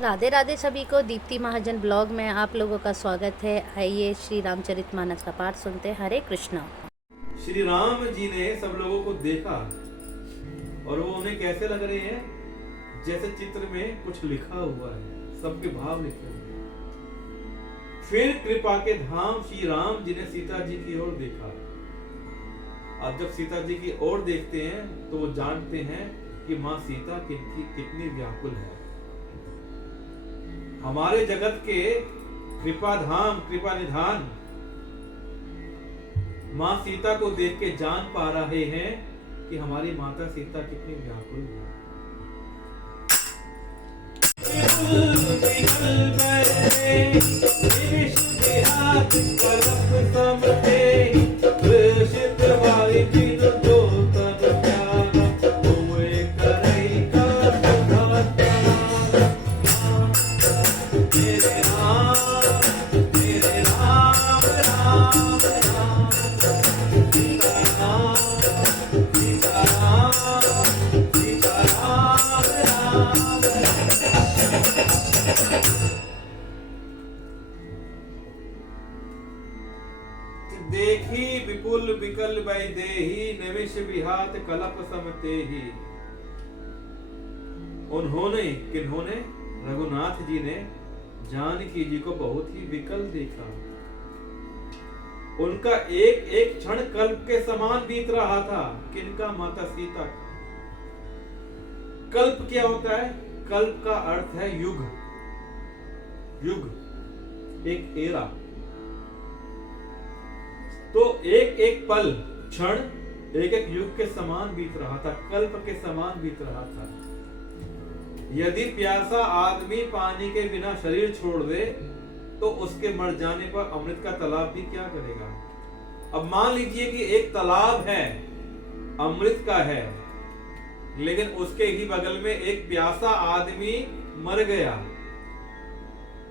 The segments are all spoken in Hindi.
राधे राधे सभी को। दीप्ति महाजन ब्लॉग में आप लोगों का स्वागत है। आइए श्री रामचरितमानस का पाठ सुनते हैं। हरे कृष्णा। श्री राम जी ने सब लोगों को देखा और वो उन्हें कैसे लग रहे हैं, जैसे चित्र में कुछ लिखा हुआ है, सबके भाव लिखे हुए हैं। फिर कृपा के धाम श्री राम जी ने सीता जी की ओर देखा। अब जब सीता जी की ओर देखते हैं तो वो जानते हैं कि माँ सीता कितनी व्याकुल है। हमारे जगत के कृपा धाम, कृपा निधान माँ सीता को देख के जान पा रहे हैं कि हमारी माता सीता कितनी व्याकुल है। देखी विपुल विकल वैदेही निमिष विहात कलप समतेहि। उन्होंने किन्होंने रघुनाथ जी ने जानकी जी को बहुत ही विकल देखा। उनका एक एक क्षण कल्प के समान बीत रहा था। किनका? माता सीता का। कल्प क्या होता है? कल्प का अर्थ है युग। युग एक एरा। तो एक एक पल, क्षण एक एक युग के समान बीत रहा था, कल्प के समान बीत रहा था। यदि प्यासा आदमी पानी के बिना शरीर छोड़ दे तो उसके मर जाने पर अमृत का तालाब भी क्या करेगा। अब मान लीजिए कि एक तालाब है, अमृत का है, लेकिन उसके ही बगल में एक प्यासा आदमी मर गया।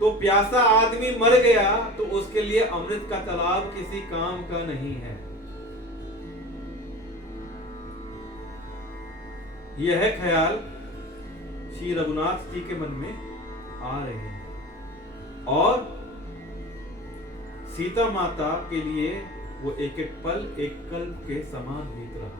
तो प्यासा आदमी मर गया तो उसके लिए अमृत का तालाब किसी काम का नहीं है। यह ख्याल श्री रघुनाथ जी के मन में आ रहे हैं और सीता माता के लिए वो एक एक पल एक कल्प के समान बीत रहा है।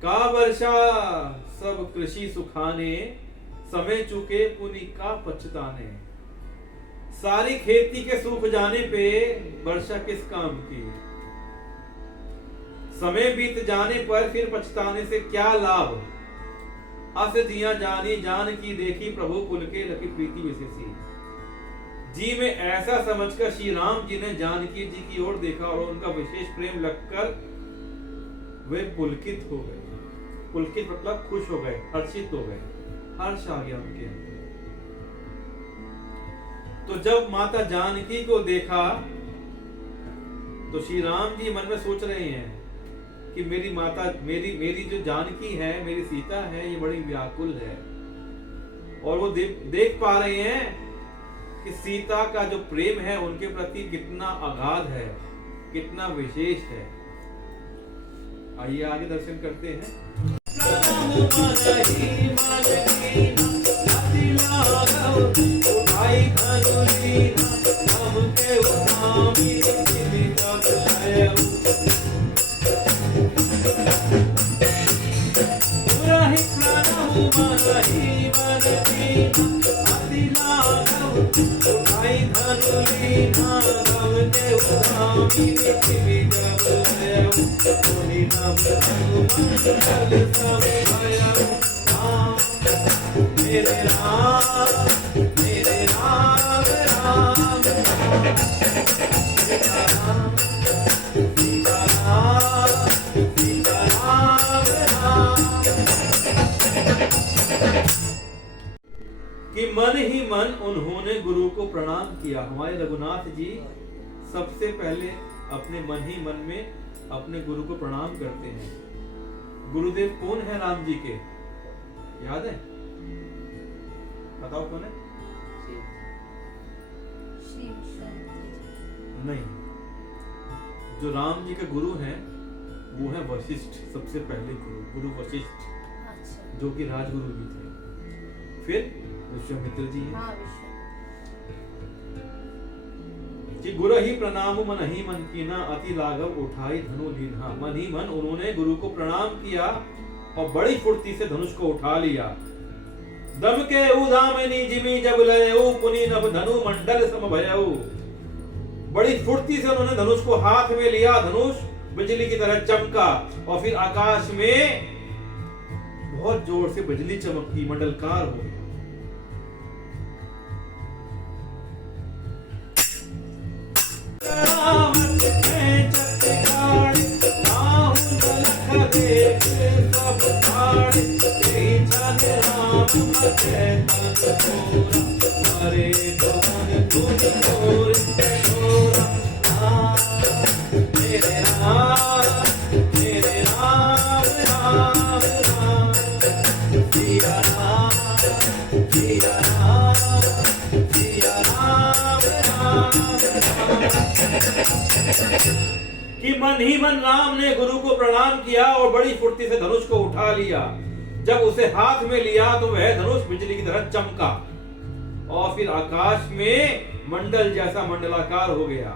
का वर्षा सब कृषि सुखाने, समय चुके पुनि का पछताने। सारी खेती के सूख जाने पे वर्षा किस काम की। समय बीत जाने पर फिर पछताने से क्या लाभ। अस जिया जानी जान की देखी, प्रभु कुल के रखी प्रीति विशेषी। जी में ऐसा समझकर श्री राम जी ने जानकी जी की ओर देखा और उनका विशेष प्रेम लगकर वे पुलकित हो गए। पुलकित मतलब खुश हो गए, हर्षित हो गए, हर्ष आ गया उनके अंदर। तो जब माता जानकी को देखा तो श्री राम जी मन में सोच रहे हैं कि मेरी माता, मेरी जो जानकी है, मेरी सीता है, ये बड़ी व्याकुल है। और वो देख पा रहे हैं कि सीता का जो प्रेम है उनके प्रति कितना अगाध है, कितना विशेष है। आइए आगे दर्शन करते हैं। मेरे राम राम मन उन्होंने गुरु को प्रणाम किया। हमारे रघुनाथ जी सबसे पहले अपने मन ही मन में अपने गुरु को प्रणाम करते हैं। गुरुदेव कौन है राम जी के, याद है? बताओ कौन है? नहीं, जो राम जी के गुरु हैं वो है वशिष्ठ, सबसे पहले गुरु वशिष्ठ, जो कि राजगुरु भी थे। फिर विश्वामित्र जी हैं कि गुरु ही प्रणाम मन ही मन कीना, अति लाघव उठाई धनु लीन्हा। मन ही मन उन्होंने गुरु को प्रणाम किया और बड़ी फुर्ती से धनुष को उठा लिया। दम के उदामनी जिमी जब लयऊ, पुनि नभ धनु मंडल समभयऊ। बड़ी फुर्ती से उन्होंने धनुष को हाथ में लिया, धनुष बिजली की तरह चमका और फिर आकाश में बहुत जोर से बिजली चमकती, मंडलकार हो गया। कि मन ही मन राम ने गुरु को प्रणाम किया और बड़ी फुर्ती से धनुष को उठा लिया। जब उसे हाथ में लिया तो वह धनुष बिजली की तरह चमका और फिर आकाश में मंडल जैसा मंडलाकार हो गया।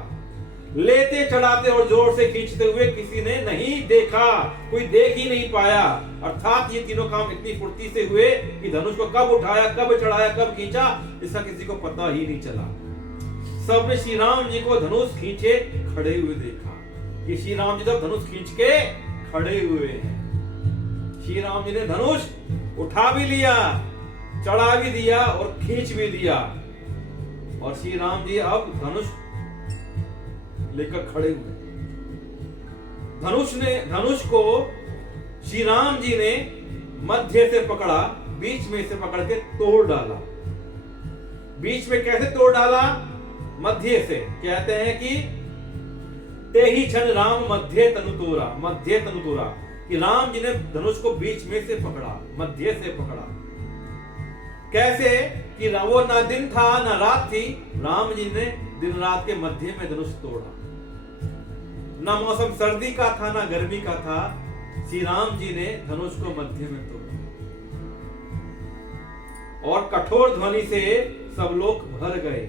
लेते चढ़ाते और जोर से खींचते हुए किसी ने नहीं देखा, कोई देख ही नहीं पाया। अर्थात ये तीनों काम इतनी फुर्ती से हुए कि धनुष को कब उठाया, कब चढ़ाया, कब खींचा, इसका किसी को पता ही नहीं चला। सबने श्री राम जी को धनुष खींचे खड़े हुए देखा। ये श्री राम जी तब धनुष खींच के खड़े हुए हैं। श्री राम जी ने धनुष उठा भी लिया, चढ़ा भी दिया और खींच भी दिया, और श्री राम जी अब धनुष लेकर खड़े हुए। धनुष को श्री राम जी ने मध्य से पकड़ा, बीच में से पकड़ के तोड़ डाला। बीच में कैसे तोड़ डाला? मध्य से। कहते हैं कि ते ही क्षण राम मध्य तनु तोरा, मध्य तनु तोरा, कि राम जी ने धनुष को बीच में से पकड़ा, मध्य से पकड़ा। कैसे कि वो ना दिन था ना रात थी, राम जी ने दिन रात के मध्य में धनुष तोड़ा। ना मौसम सर्दी का था ना गर्मी का था, श्री राम जी ने धनुष को मध्य में तोड़ा। और कठोर ध्वनि से सब लोग भर गए।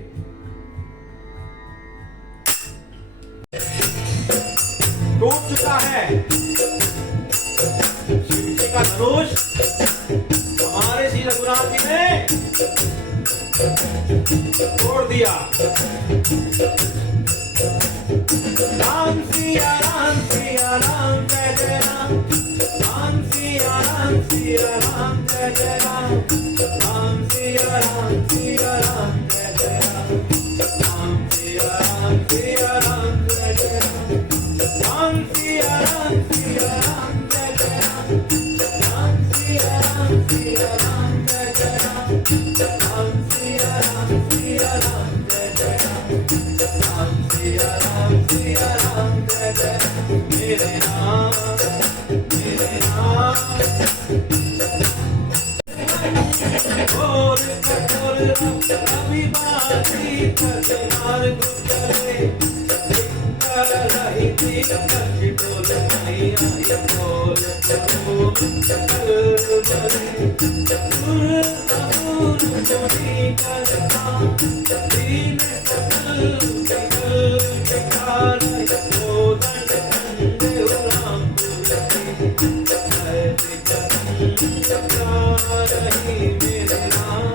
टूट चुका है शिव जी का धनुष, हमारे श्री रघुनाथ जी ने तोड़ दिया। राम सिया राम सिया राम जय जय राम, राम सिया राम सिया राम जय जय राम, राम सिया राम सिया राम जय जय राम, राम सिया राम सिया राम जय जय राम, राम सिया राम सिया राम जय जय राम, राम सिया राम सिया राम जय जय राम, राम सिया राम सिया राम जय जय राम, राम सिया राम सिया राम जय जय राम। मेरे राम और कठोर रविवारी कल्याण गुजरे, रही थी कभी बोल नहीं आई बोल करो बरे, सुर अबूर कोई करता दीन सकल विकल विकार, बोधन कंदे राम गुरती जय रही। मेरे राम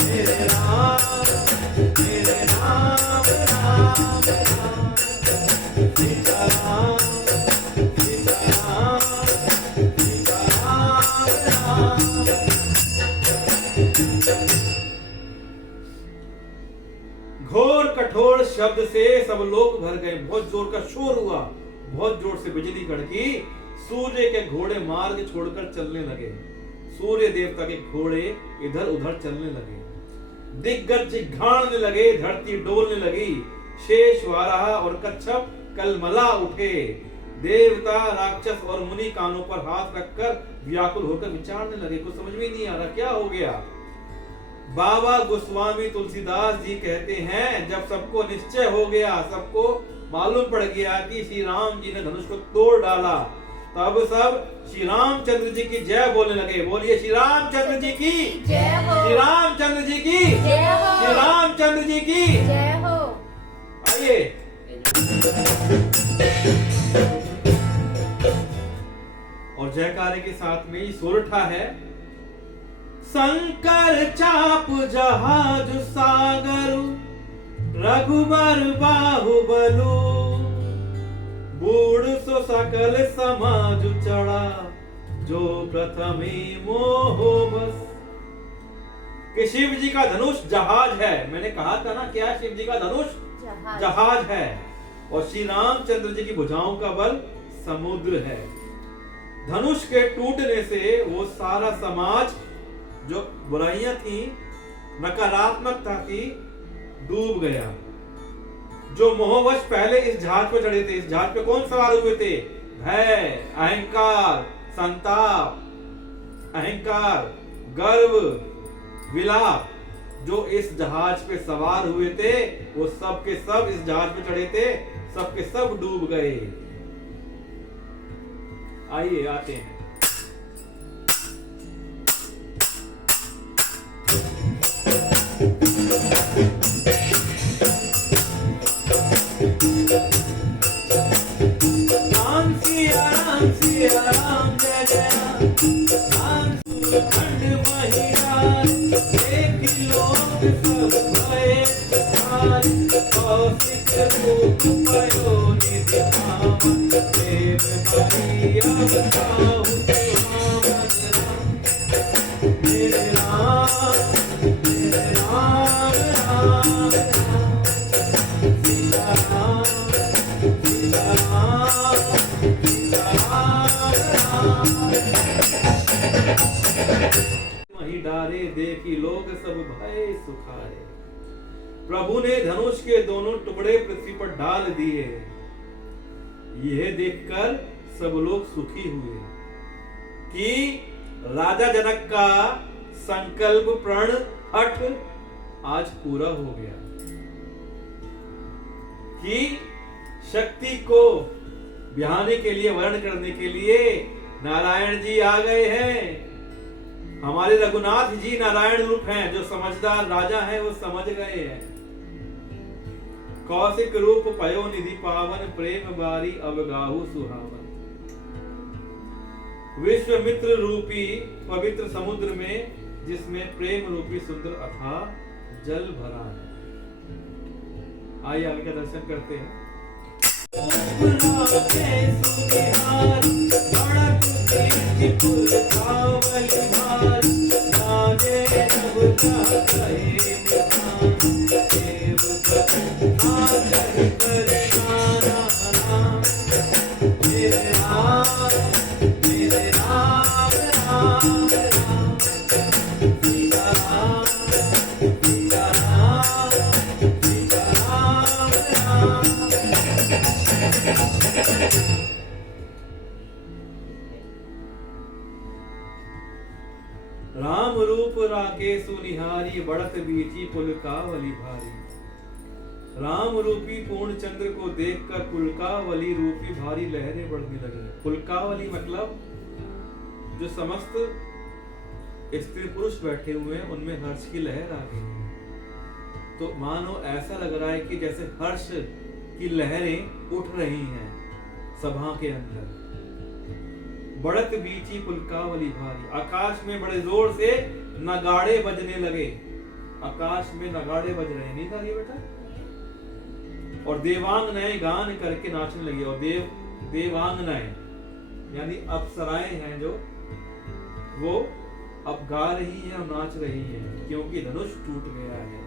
मेरे राम मेरे राम राम राम, सीता राम सीता राम सीता राम राम। घोर कठोर शब्द से सब लोग भर गए। बहुत जोर का शोर हुआ, बहुत जोर से बिजली कड़की। सूर्य के घोड़े मार्ग छोड़कर चलने लगे। सूर्य देवता के घोड़े इधर उधर चलने लगे। दिग्गज घाड़ने लगे, धरती डोलने लगी, शेष वाराह और कच्छप कलमला उठे। देवता राक्षस और मुनि कानों पर हाथ रखकर व्याकुल होकर विचारने लगे। कुछ समझ में नहीं आ रहा क्या हो गया। बाबा गोस्वामी तुलसीदास जी कहते हैं, जब सबको निश्चय हो गया, सबको मालूम पड़ गया कि श्री राम जी ने धनुष को तोड़ डाला, तब सब श्री रामचंद्र जी की जय बोलने लगे। बोलिए श्री रामचंद्र जी की जय हो, श्री रामचंद्र जी की जय हो, श्री रामचंद्र जी की जय हो। आइए और जयकारे के साथ में ही सोरठा है। शंकर चाप जहाज सागर, रघुबर बाहुबलु, बूढ़ सो सकल समाज चढ़ा, जो प्रथमे मोह बस। कि शिव जी का धनुष जहाज है। मैंने कहा था ना, क्या शिव जी का धनुष जहाज है, और श्री रामचंद्र जी की भुजाओं का बल समुद्र है। धनुष के टूटने से वो सारा समाज, जो बुराइयां थी, नकारात्मकता थी, डूब गया। जो मोहवश पहले इस जहाज पर चढ़े थे, इस जहाज पे कौन सवार हुए थे? भय, अहंकार, संताप, अहंकार, गर्व, विलाप, जो इस जहाज पे सवार हुए थे, वो सब के सब इस जहाज पे चढ़े थे, सब के सब डूब गए। आइए आते हैं। राम सिया राम सिया राम जय जय राम, खंड महिराज एक लोक सब भय हार, कौशिक रूप भयो निधि धाम, देव भैया बताओ सुहावन राम। मेरे राम मेरे राम राम राम, सीता राम सीता राम सीता राम वही डारे, देखी लोग सब भय सुखारे। प्रभु ने धनुष के दोनों टुकड़े पृथ्वी पर डाल दिए। यह देखकर सब लोग सुखी हुए कि राजा जनक का संकल्प प्रण हठ आज पूरा हो गया, कि शक्ति को ब्याहने के लिए, वर्ण करने के लिए नारायण जी आ गए हैं। हमारे रघुनाथ जी नारायण रूप हैं। जो समझदार राजा हैं वो समझ गए हैं। कौशिक रूप पयो निधि पावन, प्रेम बारी अवगाहु सुहावन। विश्वामित्र रूपी पवित्र समुद्र में, जिसमें प्रेम रूपी सुंदर अथाह जल भरा है। आइए आगे का दर्शन करते हैं। राम रूप राकेशु निहारी, बढ़त बीची पुलकावली भारी। राम रूपी पूर्ण चंद्र को देखकर पुलकावली रूपी भारी लहरें बढ़ने लगी। पुलकावली मतलब जो समस्त स्त्री पुरुष बैठे हुए हैं, उनमें हर्ष की लहर आ गई। तो मानो ऐसा लग रहा है कि जैसे हर्ष की लहरें उठ रही हैं सभा के अंदर। बढ़त बीची पुलकावली भारी, आकाश में बड़े जोर से नगाड़े बजने लगे। आकाश में नगाड़े बज रहे, नहीं था ये बेटा? और देवांगनाएं गान करके नाचने लगी। और देवांगनाएं यानी अप्सराएं हैं, जो वो अब गा रही हैं और नाच रही हैं, क्योंकि धनुष टूट गया है।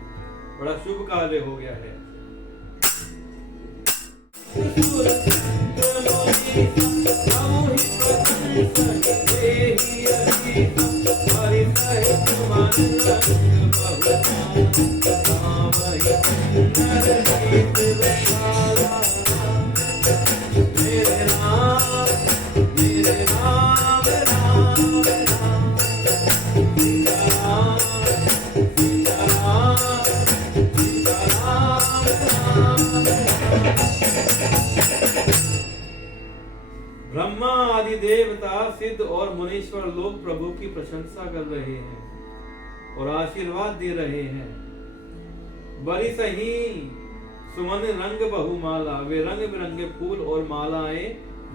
बड़ा शुभ कार्य हो गया है। सभी देवता, सिद्ध और मुनीश्वर लोग प्रभु की प्रशंसा कर रहे हैं और आशीर्वाद दे रहे हैं। बड़ी सही सुमन रंग बहुमाला, वे रंग बिरंगे फूल और मालाएं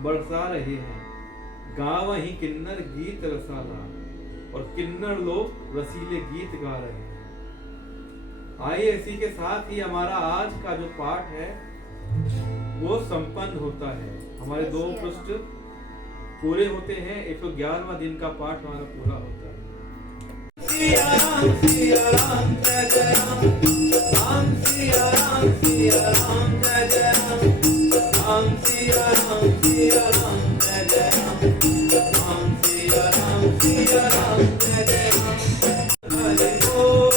बरसा रहे हैं। गाव ही किन्नर गीत रसाला, और किन्नर लोग रसीले गीत गा रहे हैं। आइए इसी के साथ ही हमारा आज का जो पाठ है वो संपन्न होता है। हमारे 2 पृष्ठ पूरे होते हैं। 111वां दिन का पाठ हमारा पूरा होता है। सिया राम जय जय राम, राम सिया राम जय जय राम, राम सिया राम जय जय राम, राम सिया राम जय जय राम। हरे बोल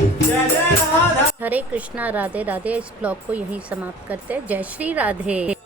जय जय राधा। हरे कृष्णा, राधे राधे। इस ब्लॉग को यहीं समाप्त करते हैं। जय श्री राधे।